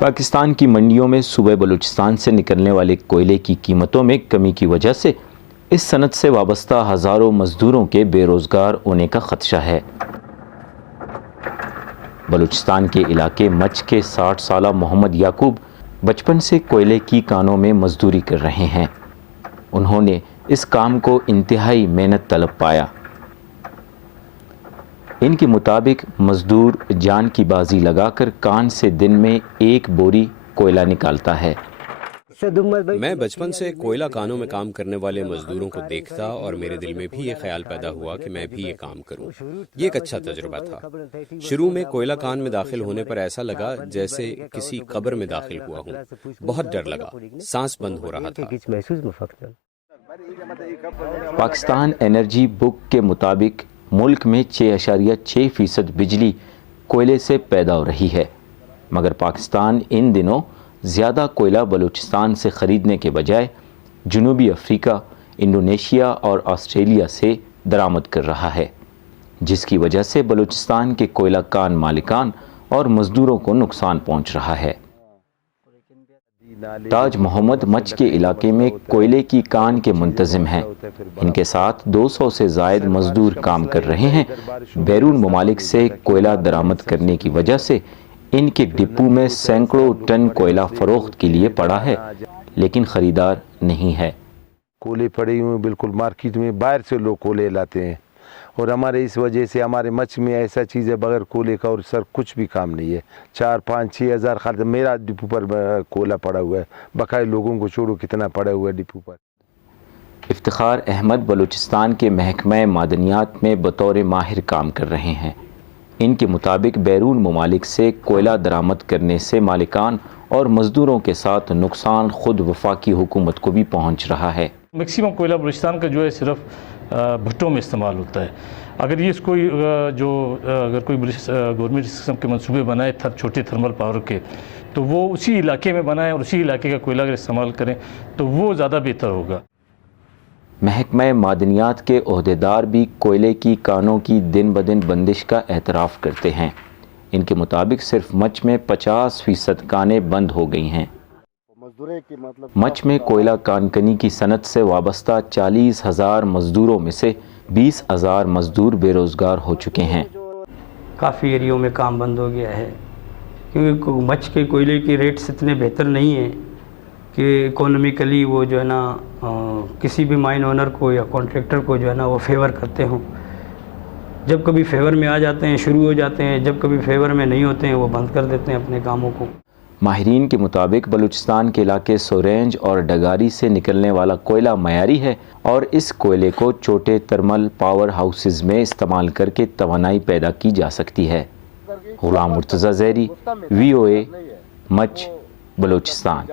پاکستان کی منڈیوں میں صوبہ بلوچستان سے نکلنے والے کوئلے کی قیمتوں میں کمی کی وجہ سے اس صنعت سے وابستہ ہزاروں مزدوروں کے بے روزگار ہونے کا خدشہ ہے۔ بلوچستان کے علاقے مچھ کے 60 سالہ محمد یعقوب بچپن سے کوئلے کی کانوں میں مزدوری کر رہے ہیں۔ انہوں نے اس کام کو انتہائی محنت طلب پایا۔ ان کے مطابق مزدور جان کی بازی لگا کر کان سے دن میں 1 بوری کوئلہ نکالتا ہے۔ میں بچپن سے کوئلہ کانوں میں کام کرنے والے مزدوروں کو دیکھتا اور میرے دل میں بھی یہ خیال پیدا ہوا کہ میں بھی یہ کام کروں۔ یہ ایک اچھا تجربہ تھا۔ شروع میں کوئلہ کان میں داخل ہونے پر ایسا لگا جیسے کسی قبر میں داخل ہوا ہوں۔ بہت ڈر لگا، سانس بند ہو رہا تھا۔ پاکستان انرجی بک کے مطابق ملک میں 6.6% بجلی کوئلے سے پیدا ہو رہی ہے، مگر پاکستان ان دنوں زیادہ کوئلہ بلوچستان سے خریدنے کے بجائے جنوبی افریقہ، انڈونیشیا اور آسٹریلیا سے درآمد کر رہا ہے، جس کی وجہ سے بلوچستان کے کوئلہ کان مالکان اور مزدوروں کو نقصان پہنچ رہا ہے۔ تاج محمد مچھ کے علاقے میں کوئلے کی کان کے منتظم ہیں۔ ان کے ساتھ 200 سے زائد مزدور کام کر رہے ہیں۔ بیرون ممالک سے کوئلہ درآمد کرنے کی وجہ سے ان کے ڈپو میں سینکڑوں ٹن کوئلہ فروخت کے لیے پڑا ہے، لیکن خریدار نہیں ہے۔ کولے پڑے ہوئے بالکل مارکیٹ میں، باہر سے لوگ کولے لاتے ہیں، اور ہمارے اس وجہ سے ہمارے مچھ میں ایسا چیز ہے بغیر کولے کا اور سر کچھ بھی کام نہیں ہے۔ 4-5-6 ہزار خرچ میرا ڈپو پر کولا پڑا ہوا ہے، بقائے لوگوں کو چھوڑو کتنا پڑا ہوا ہے ڈپو پر۔ افتخار احمد بلوچستان کے محکمہ معدنیات میں بطور ماہر کام کر رہے ہیں۔ ان کے مطابق بیرون ممالک سے کوئلہ درآمد کرنے سے مالکان اور مزدوروں کے ساتھ نقصان خود وفاقی حکومت کو بھی پہنچ رہا ہے۔ میکسیمم کوئلہ بلوچستان کا جو ہے صرف بھٹوں میں استعمال ہوتا ہے۔ اگر یہ اس کو اگر کوئی گورنمنٹ اس قسم کے منصوبے بنائے چھوٹے تھرمل پاور کے، تو وہ اسی علاقے میں بنائیں اور اسی علاقے کا کوئلہ اگر استعمال کریں تو وہ زیادہ بہتر ہوگا۔ محکمہ معدنیات کے عہدیدار بھی کوئلے کی کانوں کی دن بدن بندش کا اعتراف کرتے ہیں۔ ان کے مطابق صرف مچھ میں 50% کانیں بند ہو گئی ہیں۔ مچھ میں کوئلہ کان کنی کی صنعت سے وابستہ 40,000 مزدوروں میں سے 20,000 مزدور بے روزگار ہو چکے ہیں۔ کافی ایریوں میں کام بند ہو گیا ہے، کیونکہ مچھ کے کوئلے کے ریٹس اتنے بہتر نہیں ہیں کہ اکانومیکلی وہ جو ہے نا کسی بھی مائن اونر کو یا کانٹریکٹر کو جو ہے نا وہ فیور کرتے ہوں۔ جب کبھی فیور میں آ جاتے ہیں شروع ہو جاتے ہیں، جب کبھی فیور میں نہیں ہوتے ہیں وہ بند کر دیتے ہیں اپنے کاموں کو۔ ماہرین کے مطابق بلوچستان کے علاقے سورینج اور ڈگاری سے نکلنے والا کوئلہ معیاری ہے اور اس کوئلے کو چھوٹے تھرمل پاور ہاؤسز میں استعمال کر کے توانائی پیدا کی جا سکتی ہے۔ غلام مرتضی زہری، VOA، مچھ، بلوچستان۔